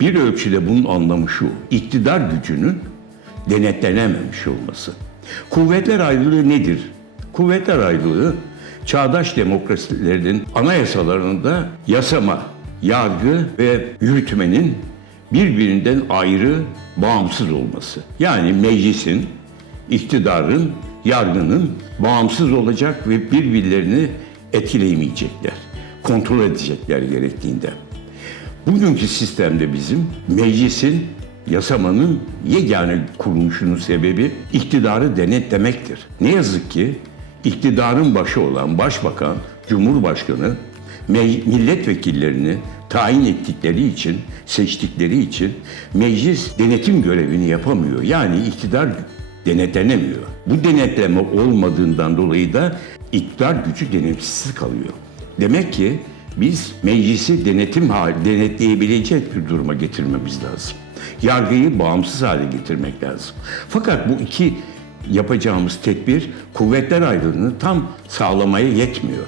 Bir ölçüde bunun anlamı şu, iktidar gücünün denetlenememiş olması. Kuvvetler ayrılığı nedir? Kuvvetler ayrılığı çağdaş demokrasilerin anayasalarında yasama, yargı ve yürütmenin birbirinden ayrı, bağımsız olması. Yani meclisin, iktidarın, yargının bağımsız olacak ve birbirlerini etkileyemeyecekler. Kontrol edecekler gerektiğinde. Bugünkü sistemde bizim meclisin, yasamanın yegane kuruluşunun sebebi iktidarı denetlemektir. Ne yazık ki iktidarın başı olan başbakan, cumhurbaşkanı milletvekillerini tayin ettikleri için, seçtikleri için meclis denetim görevini yapamıyor. Yani iktidar denetlenemiyor. Bu denetleme olmadığından dolayı da iktidar gücü denetimsiz kalıyor. Demek ki biz meclisi denetim hali, denetleyebilecek bir duruma getirmemiz lazım. Yargıyı bağımsız hale getirmek lazım. Fakat bu iki yapacağımız tedbir kuvvetler ayrılığını tam sağlamaya yetmiyor.